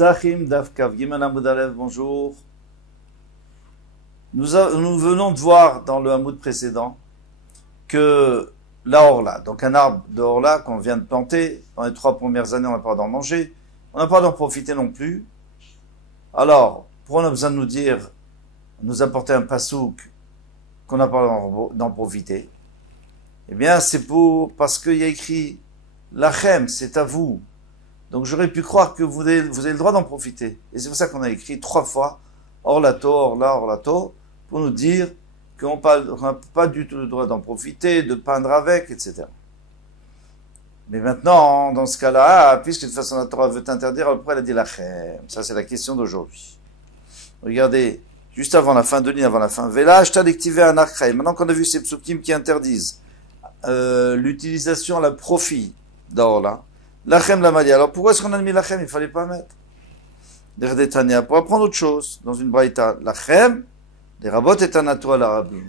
Psachim Davkav Gimel Hamoud Aleph, bonjour. Nous venons de voir dans le Hamoud précédent que la Orla, donc un arbre de Orla qu'on vient de planter, dans les 3 premières années on n'a pas d'en manger, on n'a pas d'en profiter non plus. Alors, pourquoi on a besoin de nous apporter un pasouk qu'on n'a pas d'en profiter? Eh bien, c'est parce qu'il y a écrit Lachem, c'est à vous. Donc j'aurais pu croire que vous avez le droit d'en profiter. Et c'est pour ça qu'on a écrit 3 fois Orlato, Orla, Orlato, pour nous dire qu'on n'a pas du tout le droit d'en profiter, de peindre avec, etc. Mais maintenant, dans ce cas-là, puisque de toute façon la Torah veut t'interdire, pourquoi elle a dit Lachem? Ça, c'est la question d'aujourd'hui. Regardez, juste avant la fin, 2 lignes avant la fin. Vela ashta d'activer un archaï. Maintenant qu'on a vu ces psukim qui interdisent l'utilisation, le profit d'Orla, Lachem la malia. Alors pourquoi est-ce qu'on a mis Lachem? Il fallait pas mettre. Derdetania. Pour apprendre autre chose, dans une braïta. Lachem, les rabot et anato al arabim.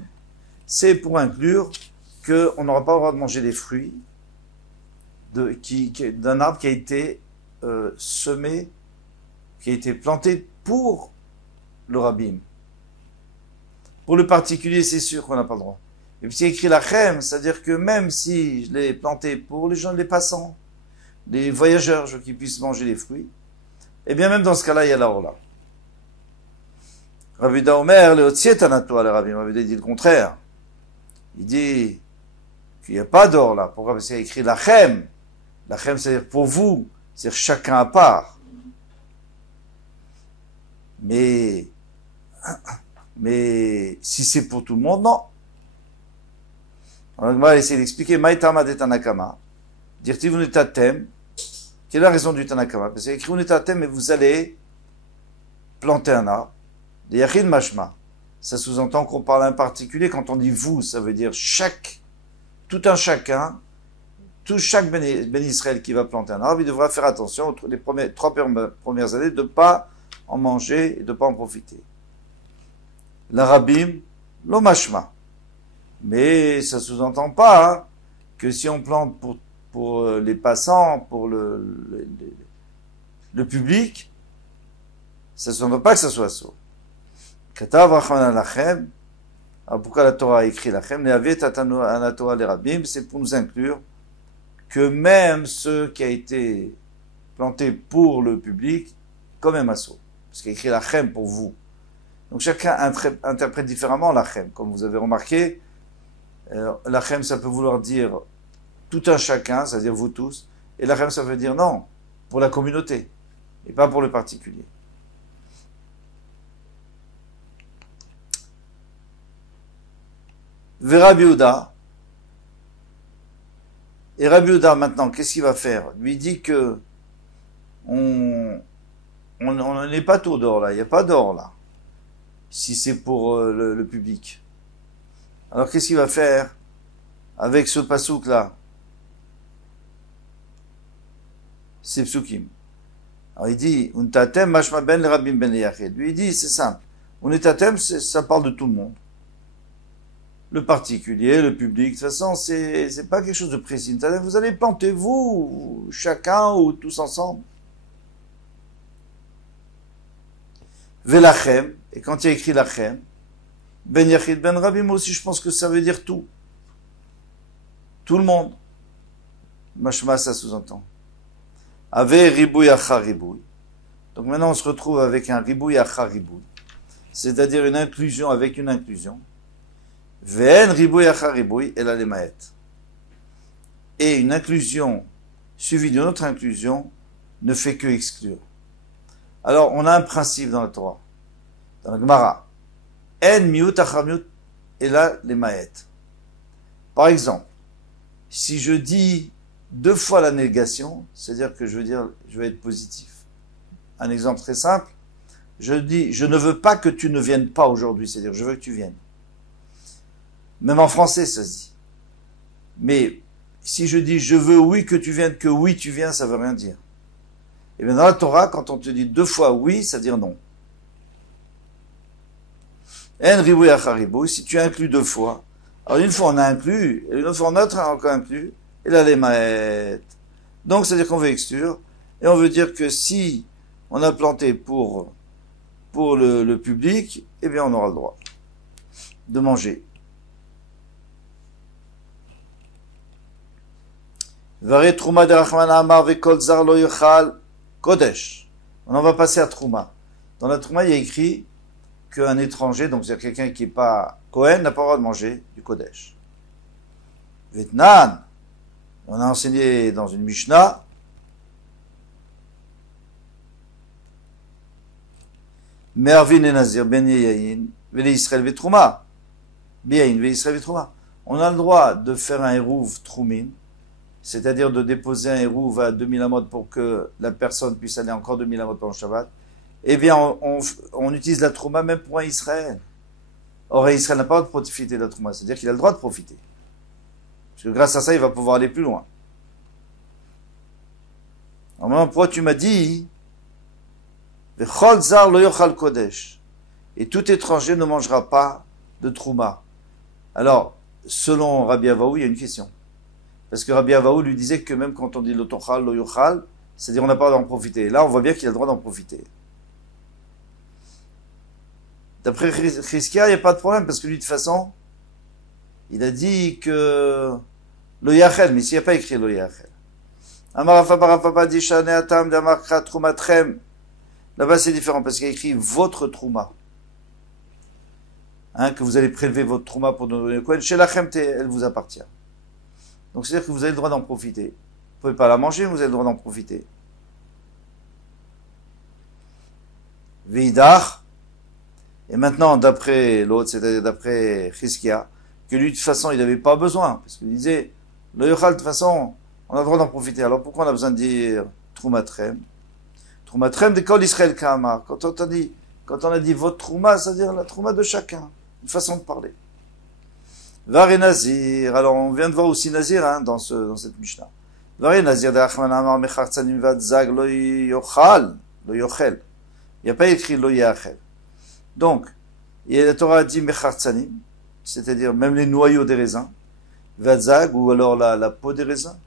C'est pour inclure qu'on n'aura pas le droit de manger des fruits d'un arbre qui a été semé, qui a été planté pour le rabbin. Pour le particulier, c'est sûr qu'on n'a pas le droit. Et puis c'est écrit Lachem, c'est-à-dire que même si je l'ai planté pour les gens, les passants, les voyageurs, je veux qu'ils puissent manger les fruits, et bien même dans ce cas-là, il y a la Orla. Rabbi Yehuda Omer, le Otziet Anato, le Rabbi Yehuda dit le contraire. Il dit qu'il n'y a pas d'Orla. Pourquoi? Parce qu'il y a écrit Lachem. Lachem, c'est-à-dire pour vous, c'est-à-dire chacun à part. Mais si c'est pour tout le monde, non. Alors, on va essayer d'expliquer. Maïtama de Tanakama. Dire-t-il, vous Tatem. Quelle est la raison du Tanakama? Parce qu'il y a écrit, vous Tatem, mais vous allez planter un arbre. De Yachin Mashma. Ça sous-entend qu'on parle en particulier. Quand on dit vous, ça veut dire tout un chacun, chaque Ben Israël qui va planter un arbre, il devra faire attention les 3 premières années de ne pas en manger et de ne pas en profiter. L'arabim, l'omashma. Mais ça sous-entend pas que si on plante pour les passants, pour le public, ça ne sous-entend pas que ça soit ça. Katav Rachman Lachem. Alors pourquoi la Torah a écrit Lachem? C'est pour nous inclure que même ceux qui a été plantés pour le public, comme un assaut. Parce qu'il y a écrit Lachem pour vous. Donc chacun interprète différemment Lachem. Comme vous avez remarqué, Lachem ça peut vouloir dire tout un chacun, c'est-à-dire vous tous. Et Lachem ça veut dire non, pour la communauté, et pas pour le particulier. Rabbi Yehuda. Et Rabbi Yehuda, maintenant, qu'est-ce qu'il va faire? Lui dit que on n'est pas tout d'or là, il n'y a pas d'or là, si c'est pour le public. Alors qu'est-ce qu'il va faire avec ce pasouk là? C'est psukim. Alors il dit, Untatem mashma ben le rabbin ben yachid. Lui il dit, c'est simple. Untatem, ça parle de tout le monde. Le particulier, le public, de toute façon, c'est pas quelque chose de précis. Vous allez planter vous, chacun ou tous ensemble. Velachem, et quand il y a écrit Lachem, Ben Yachid Ben Rabbi, moi aussi je pense que ça veut dire tout. Tout le monde. Mashma, ça sous-entend. Ave Ribouy Achar Ribouy. Donc maintenant on se retrouve avec un Ribouy Achar Ribouy. C'est-à-dire une inclusion avec une inclusion. Ve'en Ribouy Achar Ribouy et la Lemaet. Et une inclusion suivie d'une autre inclusion ne fait que exclure. Alors, on a un principe dans la Torah, dans la Gemara. En miut achar miut et la Lemaet. Par exemple, si je dis 2 fois la négation, c'est-à-dire que je vais être positif. Un exemple très simple. Je dis, je ne veux pas que tu ne viennes pas aujourd'hui, c'est-à-dire je veux que tu viennes. Même en français, ça se dit. Mais si je dis je veux oui que tu viennes, que oui tu viens, ça veut rien dire. Et bien dans la Torah, quand on te dit 2 fois oui, ça veut dire non. En ribouy achar ribouy, si tu inclus 2 fois, alors une fois on a inclus, et une autre fois on a encore inclus, et la lemaet. Donc c'est-à-dire qu'on veut exclure, et on veut dire que si on a planté pour le public, eh bien on aura le droit de manger. Vare Trouma de Rachman Amar Vekol Zar Lo Yochal Kodesh. On en va passer à Trouma. Dans la Trouma, il y a écrit qu'un étranger, donc c'est quelqu'un qui n'est pas Kohen, n'a pas le droit de manger du Kodesh. Vetnan, on a enseigné dans une Mishnah, Mervin et Nazir, Ben Yayin, Vele Israël Vetrouma. Biyayin, Vele Israël Vetrouma. On a le droit de faire un Hérouv Troumin, c'est-à-dire de déposer un Hérouv à 2000 amot pour que la personne puisse aller encore 2000 amot pendant le Shabbat. Eh bien, on utilise la Trouma même pour un Israël. Or, un Israël n'a pas le droit de profiter de la Trouma, c'est-à-dire qu'il a le droit de profiter. Parce que grâce à ça, il va pouvoir aller plus loin. Alors maintenant, pourquoi tu m'as dit Vechol zar lo yochal kodesh, et tout étranger ne mangera pas de Trouma. Alors, selon Rabbi Avaou, il y a une question. Parce que Rabbi Avaou lui disait que même quand on dit lo tochal, lo yochal, c'est-à-dire on n'a pas d'en profiter. Là, on voit bien qu'il a le droit d'en profiter. D'après Chizkia, il n'y a pas de problème, parce que lui, de toute façon, il a dit que lo yachel, mais ici, il n'y a pas écrit lo yachel. Là-bas, c'est différent, parce qu'il y a écrit votre trouma. Hein, que vous allez prélever votre trouma pour donner le Kohen. Chez la Chemte, elle vous appartient. Donc, c'est-à-dire que vous avez le droit d'en profiter. Vous ne pouvez pas la manger, mais vous avez le droit d'en profiter. Veidach. Et maintenant, d'après l'autre, c'est-à-dire d'après Chizkia, que lui, de toute façon, il n'avait pas besoin. Parce qu'il disait, le yochal, de toute façon, on a le droit d'en profiter. Alors, pourquoi on a besoin de dire troumatrem? Troumatrem de kol Israël Kama. Quand on a dit votre trouma, c'est-à-dire la trouma de chacun. Une façon de parler. Var et Nazir. Alors, on vient de voir aussi Nazir, hein, dans cette Mishnah. Var et Nazir de Achman Amar Mechartzanim Vadzag lo yochal, lo yochel. Il n'y a pas écrit lo yachel. Donc, et la Torah a dit Mechartzanim, c'est-à-dire même les noyaux des raisins. Vadzag, ou alors la peau des raisins.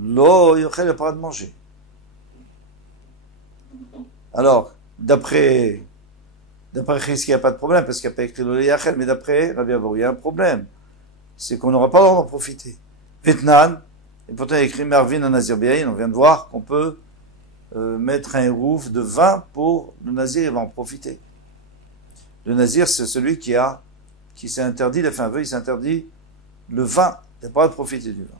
Lo yochel, il n'a pas le droit de manger. Alors, d'après Chizkia, il n'y a pas de problème, parce qu'il n'y a pas écrit le Yachel, mais d'après Rabbi Avaou, il y a un problème. C'est qu'on n'aura pas le droit d'en profiter. Vetnan, et pourtant il y a écrit Mervin en Nazir Biyayin, on vient de voir qu'on peut mettre un rouf de vin pour le Nazir, il va en profiter. Le Nazir, c'est celui qui s'est interdit, il a fait un vœu, il s'est interdit le vin, il n'a pas le droit de profiter du vin.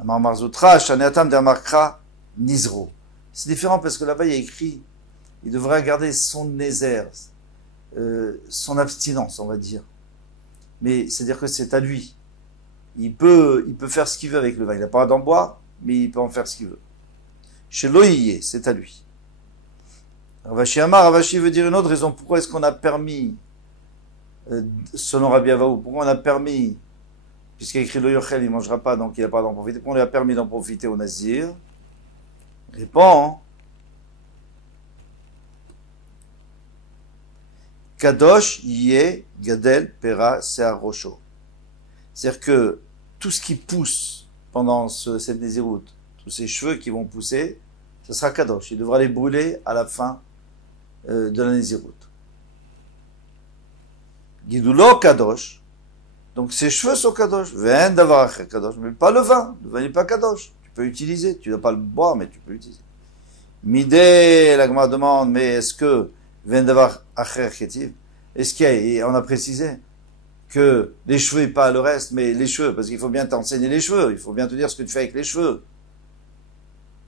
Amar Marzoutra, Shaneatam de Amarkra, Nizro. C'est différent parce que là-bas, il y a écrit, il devrait garder son nézer, son abstinence, on va dire. Mais c'est-à-dire que c'est à lui. Il peut faire ce qu'il veut avec le vin. Il n'a pas d'en boire, mais il peut en faire ce qu'il veut. Chez Loïe, c'est à lui. Ravashi Amar, Ravashi veut dire une autre raison. Pourquoi est-ce qu'on a permis, selon Rabbi Avaou, pourquoi on a permis, puisqu'il y a écrit Lo Yochel, il ne mangera pas, donc il n'a pas d'en profiter, pourquoi on lui a permis d'en profiter au Nazir? Répond Kadosh yé gadel pera sear rosho. C'est-à-dire que tout ce qui pousse pendant cette nésiroute, tous ces cheveux qui vont pousser, ce sera kadosh. Il devra les brûler à la fin de la nésiroute. Gidulo kadosh. Donc ces cheveux sont kadosh. V'en d'avoir kadosh, mais pas le vin. Le vin n'est pas kadosh. Tu peux utiliser, tu ne dois pas le boire, mais tu peux l'utiliser. Midé, la Gemara demande, mais est-ce que vient d'avoir acher chetiv? Est-ce on a précisé que les cheveux et pas le reste, mais les cheveux, parce qu'il faut bien t'enseigner les cheveux, il faut bien te dire ce que tu fais avec les cheveux.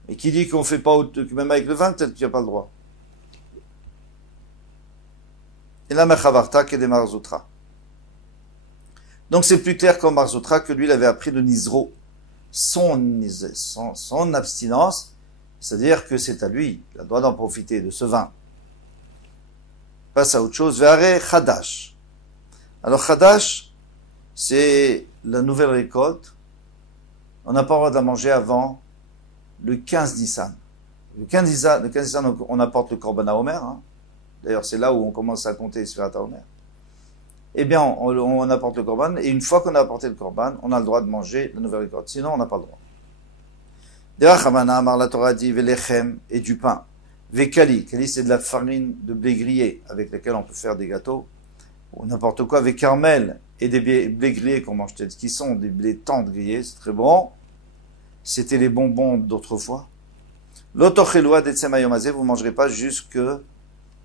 Et qui dit qu'on fait pas que même avec le vin, peut-être que tu n'as pas le droit. Et là, mechavarta que des marzoutra. Donc c'est plus clair qu'en marzoutra que lui, il avait appris de Nizro. Son abstinence, c'est-à-dire que c'est à lui, il a le droit d'en profiter de ce vin. Passe à autre chose, Ve'are Chadash. Alors Chadash, c'est la nouvelle récolte. On n'a pas le droit de la manger avant le 15 Nissan. Le 15 Nissan, on apporte le Korban Omer. Hein. D'ailleurs, c'est là où on commence à compter Sfirat Omer. Eh bien, on apporte le Korban, et une fois qu'on a apporté le Korban, on a le droit de manger la nouvelle récolte. Sinon, on n'a pas le droit. Derachamana, Amar la Torah dit, Velechem, et du pain. Vekali, kali c'est de la farine de blé grillé, avec laquelle on peut faire des gâteaux, ou n'importe quoi, avec carmel, et des blés grillés qu'on mange, qui sont des blés tendres grillés, c'est très bon. C'était les bonbons d'autrefois. L'otochelua d'etsemayomazé, vous ne mangerez pas jusque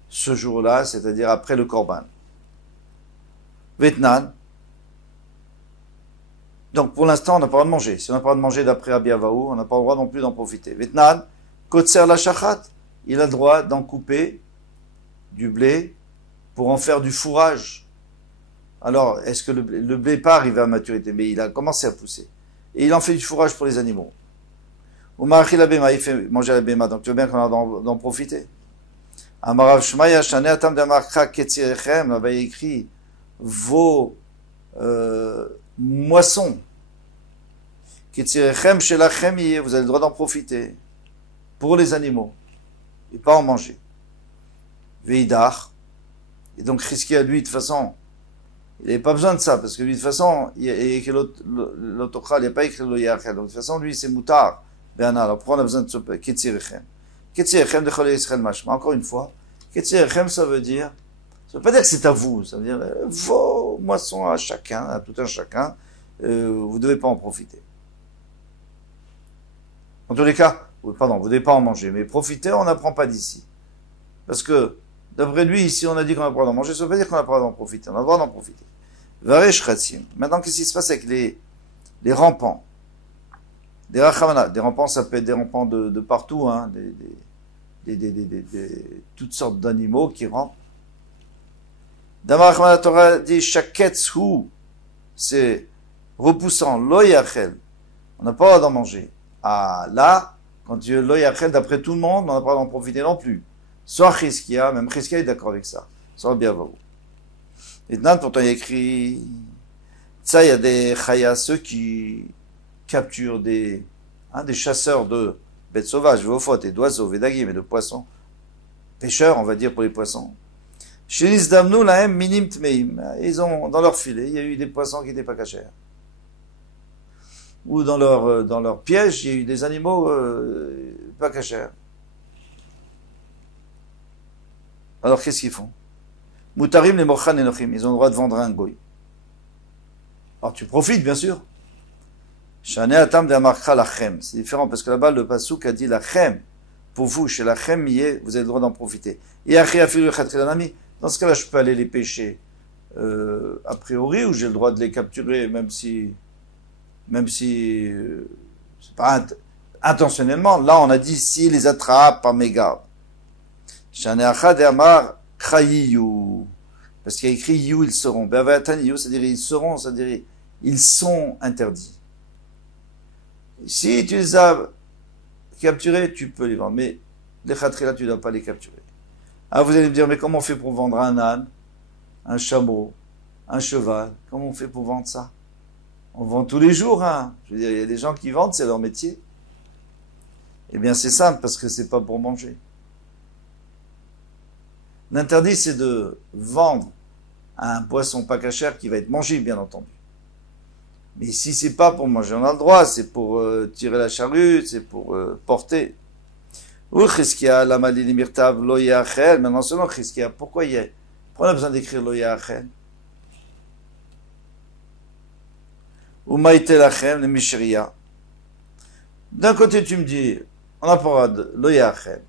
ce jour-là, c'est-à-dire après le korban. Vetnan. Donc pour l'instant, on n'a pas le droit de manger. Si on n'a pas le droit de manger d'après Rabbi Avaou, on n'a pas le droit non plus d'en profiter. Vetnan, kotser la shachat, il a le droit d'en couper du blé pour en faire du fourrage. Alors, est-ce que le blé pas arrivé à maturité? Mais il a commencé à pousser. Et il en fait du fourrage pour les animaux. Ou marachi la béma, il fait manger la béma, donc tu veux bien qu'on a d'en profiter. Amarav Shmaya, Shane Atam Damarkha Ketzirechem, là-bas il écrit vos moissons. Ketzirechem Shelachem, vous avez le droit d'en profiter pour les animaux et pas en manger. Veidar, et donc Chizkia, lui, de toute façon, il n'avait pas besoin de ça, parce que lui, de toute façon, il y a écrit l'autochal, il n'y a pas écrit le yachel. Donc, de toute façon, lui, c'est moutar. Alors, pourquoi on a besoin de ce Ketzirichem? Ketzirichem de Chol Yisrael Mashma. Encore une fois, Ketzirichem, ça veut pas dire que c'est à vous, ça veut dire, vos moissons à chacun, à tout un chacun, vous ne devez pas en profiter. En tous les cas, vous ne devez pas en manger, mais profiter, on n'apprend pas d'ici. Parce que, d'après lui, ici, on a dit qu'on a le droit d'en manger, ça veut pas dire qu'on a le droit d'en profiter. On a le droit d'en profiter. Maintenant, qu'est-ce qui se passe avec les rampants? Des rachamana. Des rampants, ça peut être des rampants de partout, hein, toutes sortes d'animaux qui rampent. Damar Rachamana Torah dit, shaketsu, c'est repoussant, loyachel. On n'a pas le droit d'en manger. Ah, là, quand tu loyachel, d'après tout le monde, on n'a pas le droit d'en profiter non plus. Soit Chizkia, même Chizkia est d'accord avec ça. Soit bien vous. Et maintenant, pourtant, il y a écrit, ça, il y a des chayas, ceux qui capturent des chasseurs de bêtes sauvages, veofot, et d'oiseaux, vedagim, et de poissons. Pêcheurs, on va dire, pour les poissons. Shenis damnu lahem minim tmeim. Ils ont, dans leur filet, il y a eu des poissons qui n'étaient pas cachers. Ou dans leur piège, il y a eu des animaux, pas cachers. Alors, qu'est-ce qu'ils font? Moutarim les mochan enochim. Ils ont le droit de vendre un goy. Alors, tu profites, bien sûr. Shane atam de amarcha lachem. C'est différent, parce que là-bas, le pasouk a dit lachem. Pour vous, chez lachem, vous avez le droit d'en profiter. Et après, dans ce cas-là, je peux aller les pêcher, a priori, ou j'ai le droit de les capturer, même si c'est pas intentionnellement. Là, on a dit, s'ils les attrapent par mégarde. Parce qu'il y a écrit you, ils seront. C'est-à-dire ils seront, c'est-à-dire ils sont interdits. Si tu les as capturés, tu peux les vendre. Mais les khatrila, tu ne dois pas les capturer. Ah, vous allez me dire, mais comment on fait pour vendre un âne, un chameau, un cheval? Comment on fait pour vendre ça? On vend tous les jours, hein. Je veux dire, il y a des gens qui vendent, c'est leur métier. Eh bien, c'est simple, parce que c'est pas pour manger. L'interdit, c'est de vendre un poisson pas cachère qui va être mangé, bien entendu. Mais si c'est pas pour manger, on a le droit, c'est pour tirer la charrue, c'est pour porter. Ou Chizkia, la malini mirtav, lo yachel. Maintenant, selon Chizkia, pourquoi on a besoin d'écrire lo yachel? Ou maïte lachem, le mishria. D'un côté, tu me dis, on n'a pas le droit de lo yachel.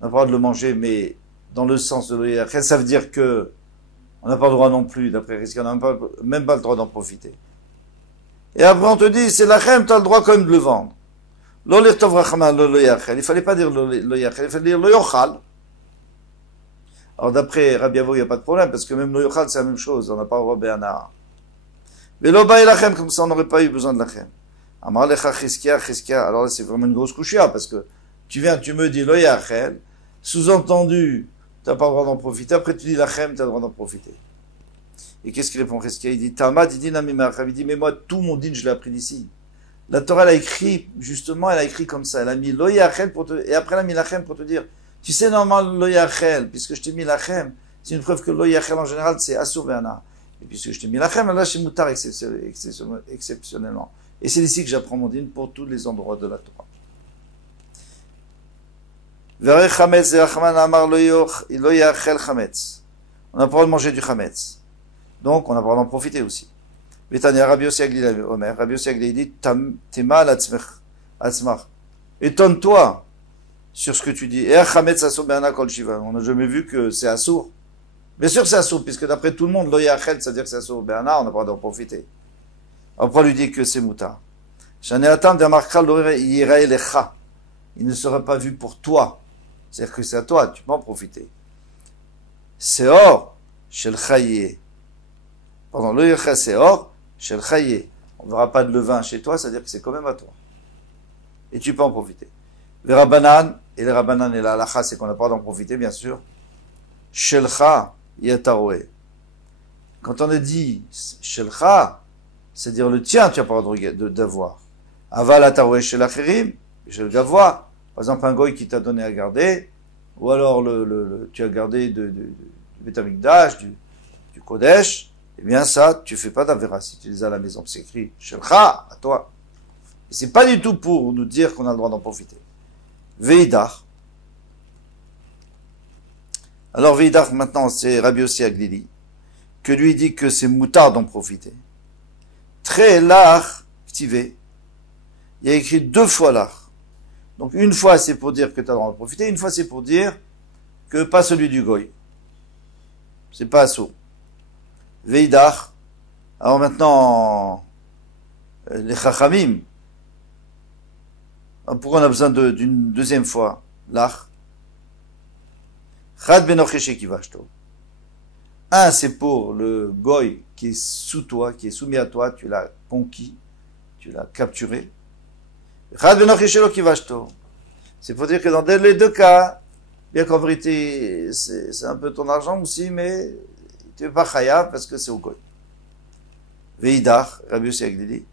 On n'a pas le droit de le manger, mais dans le sens de lo yachel, ça veut dire que on n'a pas le droit non plus, d'après Chizkia, on n'a même pas le droit d'en profiter. Et après, on te dit, c'est lachem, tu as le droit quand même de le vendre. Il fallait pas dire lo yachel, il fallait dire lo yochal. Alors d'après Rabbi Avo, il n'y a pas de problème, parce que même lo yochal, c'est la même chose, on n'a pas le droit béana. Mais lo baï lachem, comme ça, on n'aurait pas eu besoin de lachem. Amar lecha Chizkia, alors là, c'est vraiment une grosse couchia, parce que tu me dis lo yachel, sous-entendu, tu n'as pas le droit d'en profiter, après tu dis lachem, tu as le droit d'en profiter. Et qu'est-ce qu'il répond Chizkia? Il dit, Talmad, il dit, mais moi, tout mon din, je l'ai appris d'ici. La Torah, elle a écrit, justement, elle a écrit comme ça. Elle a mis lo yachel et après elle a mis lachem pour te dire, tu sais, normalement, lo yachel, puisque je t'ai mis lachem, c'est une preuve que lo yachel, en général, c'est asur ve'ana. Et puisque je t'ai mis lachem, là, c'est moutar exceptionnellement. Et c'est ici que j'apprends mon din pour tous les endroits de la Torah. Verre chametz, Rachman amar lo yachel chametz. On n'a pas le droit de manger du chametz. Donc, on a pas le droit d'en profiter aussi. Betania Rabbi Yossi Agli Omer, Rabbi Yossi Agli dit, Tema atzmach. Étonne-toi sur ce que tu dis. Et chametz asur be'ana kol shiva. On n'a jamais vu que c'est assour. Bien sûr que c'est assour, puisque d'après tout le monde, lo yachel, c'est-à-dire que c'est assour be'ana, on n'a pas le droit d'en profiter. Après, lui dit que c'est mouta. Shaneatam de'amarcha lo yirei lecha. Il ne sera pas vu pour toi. C'est-à-dire que c'est à toi, tu peux en profiter. Seor shel chayé. Pardon, le yircha seor shel chayé. On ne verra pas de levain chez toi, c'est-à-dire que c'est quand même à toi. Et tu peux en profiter. Les Rabbanan, et les Rabbanan et la halacha, c'est qu'on n'a pas d'en profiter, bien sûr. Shelcha yataroé. Quand on a dit shelcha, c'est-à-dire le tien, tu n'as pas le droit d'avoir. Aval ataroé shel achirim, shel gavoa. Par exemple, un goy qui t'a donné à garder, ou alors tu as gardé du Beth Amikdash, du Kodesh, eh bien ça, tu fais pas d'avera si tu les as à la maison. C'est écrit Shelcha, à toi. Et c'est pas du tout pour nous dire qu'on a le droit d'en profiter. Veidach. Alors Veidach, maintenant, c'est Rabbi Yossi Aglili, que lui dit que c'est moutard d'en profiter. Très lach, ktivé. Il y a écrit 2 fois lach. Donc une fois c'est pour dire que tu as le droit de profiter, une fois c'est pour dire que pas celui du goy. C'est pas assaut. Veidach. Alors maintenant, les chachamim. Pourquoi on a besoin d'une deuxième fois? L'ach. Chad benocheche kivashto. Un, c'est pour le goy qui est sous toi, qui est soumis à toi, tu l'as conquis, tu l'as capturé. C'est pour dire que dans les 2 cas, bien qu'en vérité, c'est un peu ton argent aussi, mais tu n'es pas chayav parce que c'est au goy. Veidach, Rabbi Yossi Aglili,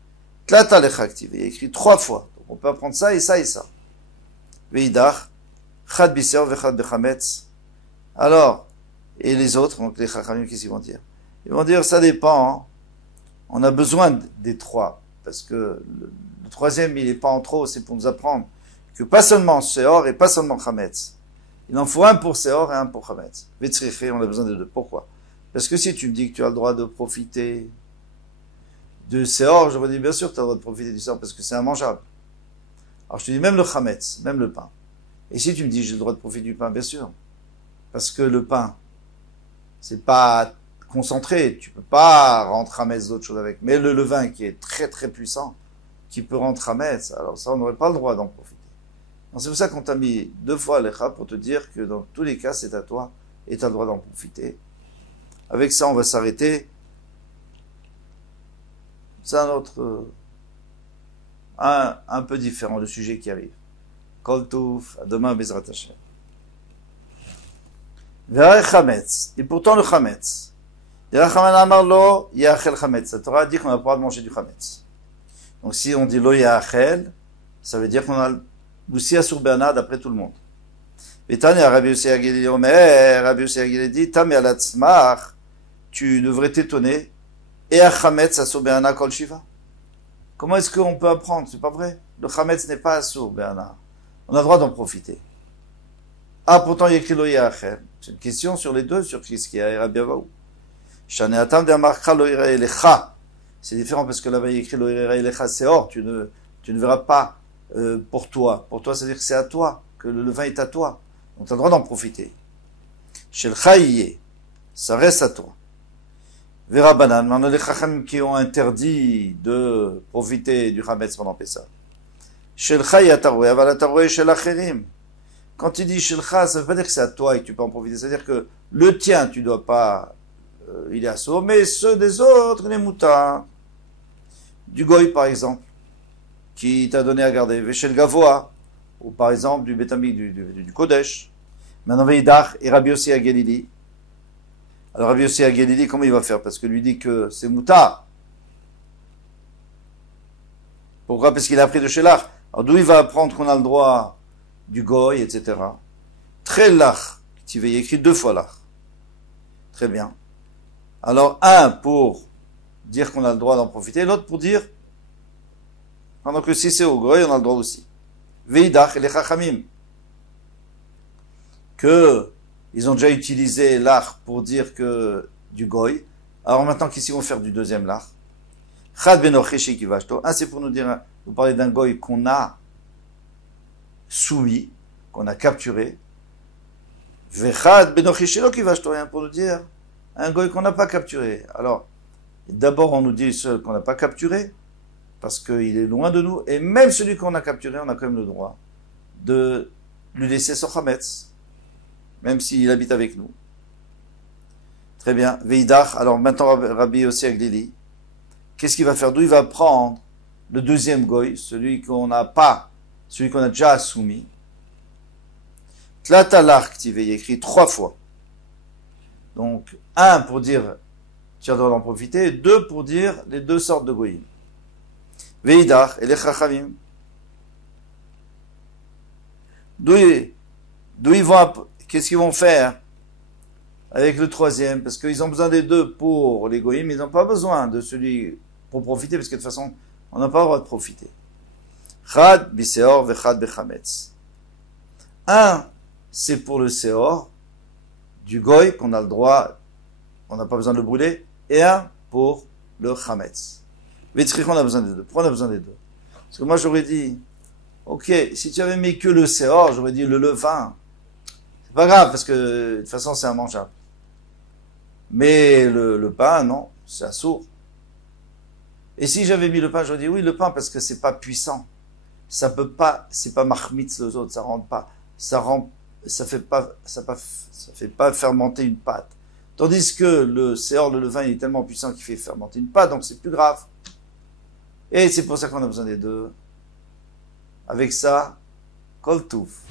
Tlata lecha active. Il y a écrit 3 fois. Donc on peut apprendre ça et ça et ça. Veidach, Chad biser vechad bechametz. Alors, et les autres, donc les chachamim, qu'est-ce qu'ils vont dire? Ils vont dire, ça dépend. Hein. On a besoin des 3. Parce que le 3e, il n'est pas en trop, c'est pour nous apprendre que pas seulement Seor et pas seulement Chametz. Il en faut un pour Seor et un pour Chametz. Vetzriché, on a besoin des 2. Pourquoi? Parce que si tu me dis que tu as le droit de profiter de Seor, je me dis bien sûr que tu as le droit de profiter du Seor parce que c'est immangeable. Alors je te dis même le Chametz, même le pain. Et si tu me dis j'ai le droit de profiter du pain, bien sûr. Parce que le pain, c'est pas concentré, tu peux pas rendre Chametz d'autres choses avec. Mais le levain qui est très très puissant, qui peut rendre Chametz, alors ça on n'aurait pas le droit d'en profiter. Donc c'est pour ça qu'on t'a mis 2 fois l'Echa pour te dire que dans tous les cas c'est à toi et tu as le droit d'en profiter. Avec ça on va s'arrêter. C'est un autre, un peu différent, le sujet qui arrive. Kol Touf, à demain Bezrat Hashem. Verre Chametz, et pourtant le Chametz. La Torah dit qu'on n'a pas le droit de manger du Chametz. Donc si on dit lo yachel, ça veut dire qu'on a aussi asur be'ana d'après tout le monde. Betania Rabbi Yossi Agili Omer, Rabbi Yossi Agili dit, Tam yalatzmach, tu devrais t'étonner, et a Chametz asur be'ana kol shiva. Comment est-ce qu'on peut apprendre? C'est pas vrai. Le Chametz n'est pas asur be'ana. On a le droit d'en profiter. Ah, pourtant il y a écrit lo yachel. C'est une question sur les 2, sur ce qui est Rabbi Avaou. Shaneatam de'amarcha lo yirei lecha. C'est différent parce que là-bas il y a écrit lo yirei lecha seor. Tu ne verras pas pour toi. Pour toi, c'est-à-dire que c'est à toi, que le levain est à toi. Donc tu as le droit d'en profiter. Shel chayye, ça reste à toi. Vera banan, maintenant les chacham qui ont interdit de profiter du chametz pendant Pessah. Shel chayye ataroué, aval ataroué shel acherim. Quand tu dis shelcha, ça veut pas dire que c'est à toi et que tu peux en profiter. C'est-à-dire que le tien, tu dois pas, il est à soi, mais ceux des autres, les moutins. Du goy, par exemple, qui t'a donné à garder. Veshel gavoa, ou par exemple, du bétamik, du Kodesh. Maintenant, Veidach et Rabbi Yossi Aglili. Alors, Rabbi Yossi Aglili, comment il va faire? Parce que lui dit que c'est moutard. Pourquoi? Parce qu'il a appris de Shelach. Alors, d'où il va apprendre qu'on a le droit du goy, etc. Très lach. Tu vas y écrire 2 fois lach. Très bien. Alors, un pour dire qu'on a le droit d'en profiter, l'autre pour dire, pendant que si c'est au goy, on a le droit aussi. Veidach et les chachamim. que ils ont déjà utilisé l'art pour dire que du goy. Alors maintenant, qu'est-ce qu'ils vont faire du deuxième l'art? Chad benocheshi kivashto. Un, c'est pour nous parler d'un goy qu'on a soumis, qu'on a capturé. Vechad benocheshi lo kivashto. Rien pour nous dire un goy qu'on n'a pas capturé. Alors, d'abord, on nous dit celui qu'on n'a pas capturé, parce qu'il est loin de nous, et même celui qu'on a capturé, on a quand même le droit de lui laisser son chametz, même s'il habite avec nous. Très bien. Veidach, alors maintenant Rabbi Yossi Aglili, qu'est-ce qu'il va faire? D'où il va prendre le deuxième goy, celui qu'on n'a pas, celui qu'on a déjà soumis. Tlatalar Ktivei, il écrit 3 fois. Donc, 1 pour dire tu as le droit d'en profiter, et 2 pour dire les 2 sortes de goyim. Veidach et les chachamim. D'où ils vont, qu'est-ce qu'ils vont faire avec le troisième? Parce qu'ils ont besoin des 2 pour les goyim, mais ils n'ont pas besoin de celui pour profiter, parce que de toute façon, on n'a pas le droit de profiter. Chad biseor vechad bechametz. 1, c'est pour le seor du goy qu'on a le droit, on n'a pas besoin de le brûler, et 1 pour le chametz. Vetzrichon, on a besoin des 2. Pourquoi on a besoin des 2? Parce que moi j'aurais dit, ok, si tu avais mis que le seor, j'aurais dit le levain. C'est pas grave, parce que de toute façon c'est immangeable. Mais le pain, non, c'est assourd. Et si j'avais mis le pain, j'aurais dit oui, le pain, parce que c'est pas puissant. Ça peut pas, c'est pas marmitz les autres, ça rentre pas, ça fait pas fermenter une pâte. Tandis que le seor, le levain, il est tellement puissant qu'il fait fermenter une pâte, donc c'est plus grave. Et c'est pour ça qu'on a besoin des 2. Avec ça, kol touf.